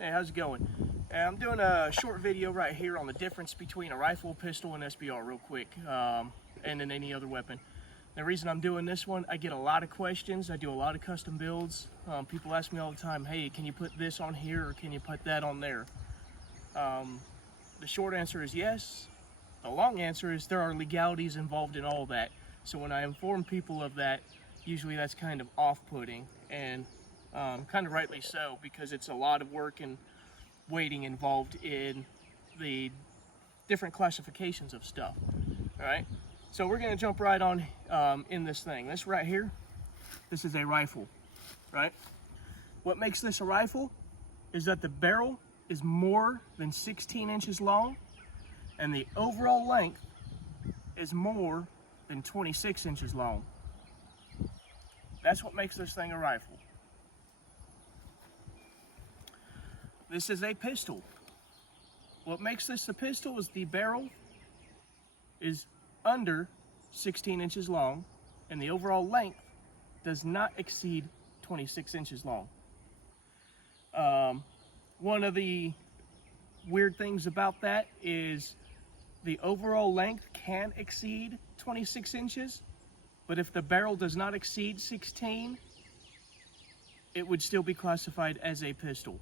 Hey, how's it going? I'm doing a short video right here on the difference between a rifle, pistol, and SBR real quick, and then any other weapon. The reason I'm doing this one, I get a lot of questions. I do a lot of custom builds. People ask me all the time, hey, can you put this on here or can you put that on there? The short answer is yes. The long answer is there are legalities involved in all that. So when I inform people of that, usually that's kind of off-putting, and kind of rightly so, because it's a lot of work and waiting involved in the different classifications of stuff. All right, so we're gonna jump right on in this thing. This right here, this is a rifle, right? What makes this a rifle is that the barrel is more than 16 inches long and the overall length is more than 26 inches long. That's what makes this thing a rifle. This is a pistol. What makes this a pistol is the barrel is under 16 inches long and the overall length does not exceed 26 inches long. One of the weird things about that is the overall length can exceed 26 inches, but if the barrel does not exceed 16, it would still be classified as a pistol.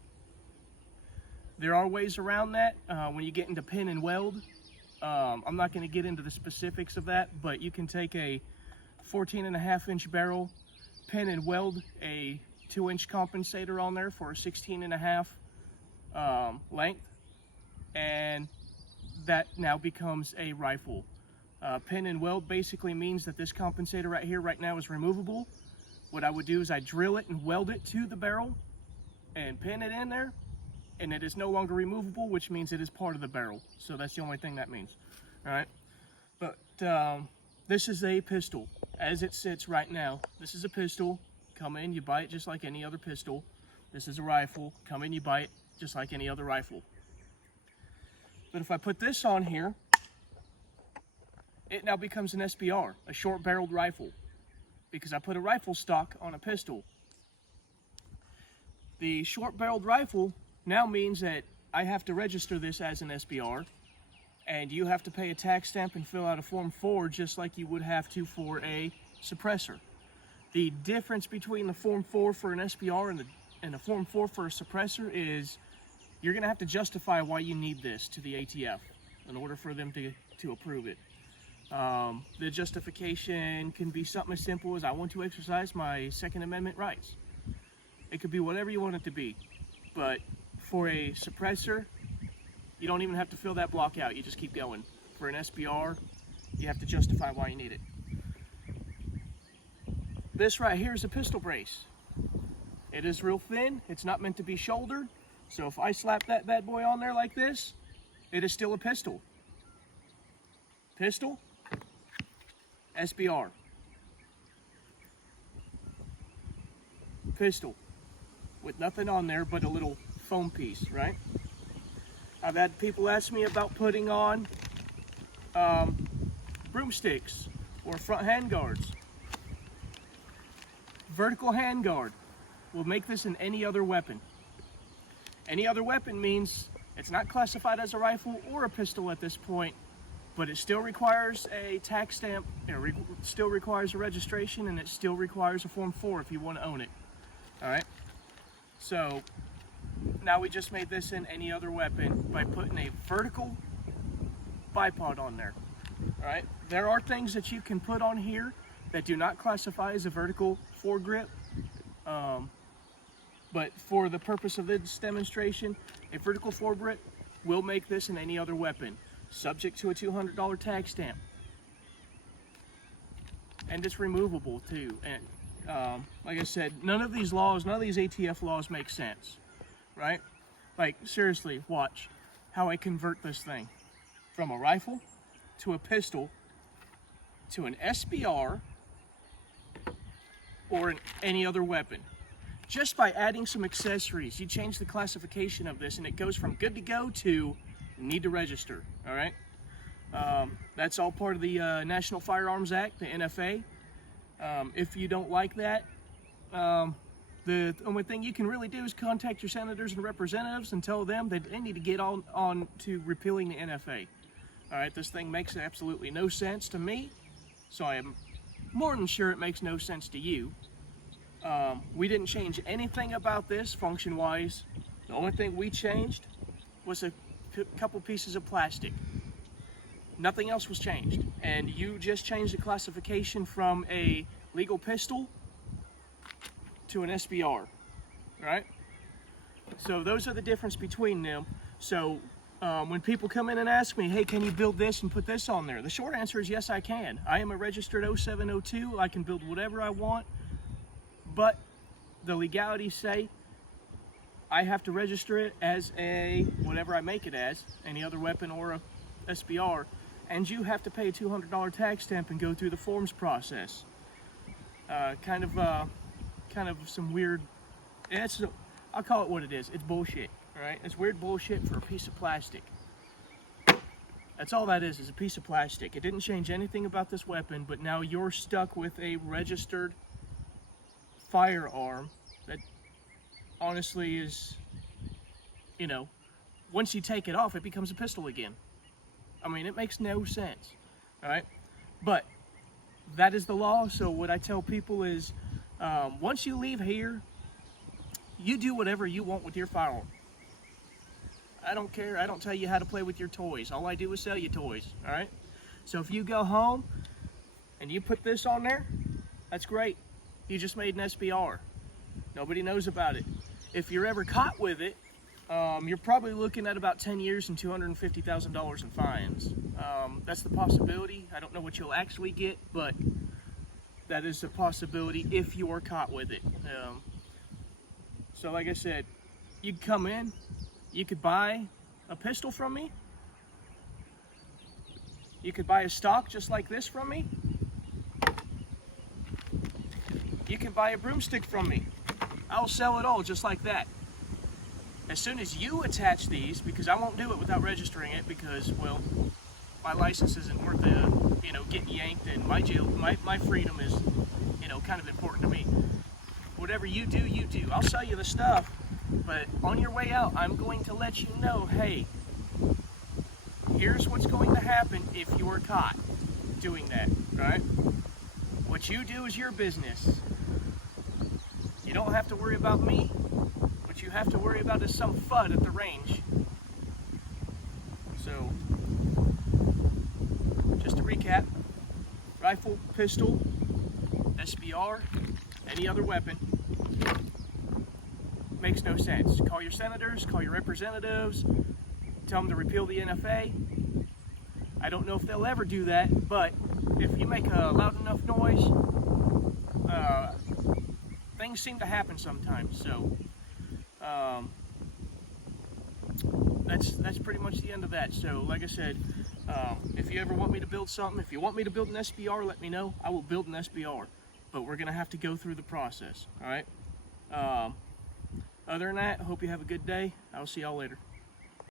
There are ways around that when you get into pin and weld. I'm not going to get into the specifics of that, but you can take a 14.5-inch barrel, pin and weld a 2-inch compensator on there for a 16.5 length, and that now becomes a rifle. Pin and weld basically means that this compensator right here right now is removable. What I would do is I drill it and weld it to the barrel and pin it in there, and it is no longer removable, which means it is part of the barrel. So that's the only thing that means. All right, but this is a pistol as it sits right now. This is a pistol. Come in, you buy it just like any other pistol. This is a rifle. Come in, you buy it just like any other rifle. But if I put this on here, it now becomes an SBR, a short-barreled rifle, because I put a rifle stock on a pistol. The short-barreled rifle now means that I have to register this as an SBR, and you have to pay a tax stamp and fill out a Form 4 just like you would have to for a suppressor. The difference between the Form 4 for an SBR and the Form 4 for a suppressor is you're going to have to justify why you need this to the ATF in order for them to approve it. The justification can be something as simple as I want to exercise my Second Amendment rights. It could be whatever you want it to be, but for a suppressor, you don't even have to fill that block out, you just keep going. For an SBR, you have to justify why you need it. This right here is a pistol brace. It is real thin, it's not meant to be shouldered, so if I slap that bad boy on there like this, it is still a pistol. Pistol, SBR. Pistol, with nothing on there but a little foam piece, right? I've had people ask me about putting on broomsticks or front handguards. Vertical handguard will make this in any other weapon. Any other weapon means it's not classified as a rifle or a pistol at this point, but it still requires a tax stamp, it still requires a registration, and it still requires a Form 4 if you want to own it. All right? So now we just made this in any other weapon by putting a vertical bipod on there. All right? There are things that you can put on here that do not classify as a vertical foregrip, but for the purpose of this demonstration, a vertical foregrip will make this in any other weapon, subject to a $200 tax stamp. And it's removable too. And like I said, none of these ATF laws make sense, right? Like, seriously, watch how I convert this thing from a rifle to a pistol to an SBR or any other weapon. Just by adding some accessories, you change the classification of this and it goes from good to go to need to register, all right? That's all part of the National Firearms Act, the NFA. If you don't like that, The only thing you can really do is contact your senators and representatives and tell them that they need to get on to repealing the NFA. All right, this thing makes absolutely no sense to me, so I am more than sure it makes no sense to you. We didn't change anything about this function-wise. The only thing we changed was a couple pieces of plastic. Nothing else was changed. And you just changed the classification from a legal pistol to an SBR, right? So those are the difference between them. So when people come in and ask me, hey, can you build this and put this on there? The short answer is yes, I can. I am a registered 0702. I can build whatever I want, but the legalities say I have to register it as a, whatever I make it as, any other weapon or a SBR, and you have to pay a $200 tax stamp and go through the forms process. Kind of some weird, I'll call it what it is. It's bullshit, all right? It's weird bullshit for a piece of plastic. That's all that is a piece of plastic. It didn't change anything about this weapon, but now you're stuck with a registered firearm that honestly is, you know, once you take it off, it becomes a pistol again. I mean, it makes no sense, all right? But that is the law, so what I tell people is, once you leave here, you do whatever you want with your firearm. I don't care. I don't tell you how to play with your toys. All I do is sell you toys, all right? So if you go home and you put this on there, that's great. You just made an SBR. Nobody knows about it. If you're ever caught with it, you're probably looking at about 10 years and $250,000 in fines. That's the possibility. I don't know what you'll actually get, but that is a possibility if you are caught with it. So like I said, you could come in, you could buy a pistol from me, you could buy a stock just like this from me, you can buy a broomstick from me. I'll sell it all just like that. As soon as you attach these, because I won't do it without registering it, because, well, my license isn't worth getting yanked, and my freedom is, kind of important to me. Whatever you do, you do. I'll sell you the stuff, but on your way out, I'm going to let you know, hey, here's what's going to happen if you are caught doing that, right? What you do is your business. You don't have to worry about me. What you have to worry about is some FUD at the range. So, just to recap, rifle, pistol, SBR, any other weapon, makes no sense. Call your senators, call your representatives, tell them to repeal the NFA. I don't know if they'll ever do that, but if you make a loud enough noise, things seem to happen sometimes. So that's pretty much the end of that. So like I said, if you ever want me to build something, if you want me to build an SBR, let me know. I will build an SBR, but we're gonna have to go through the process. All right. Other than that, I hope you have a good day. I'll see y'all later.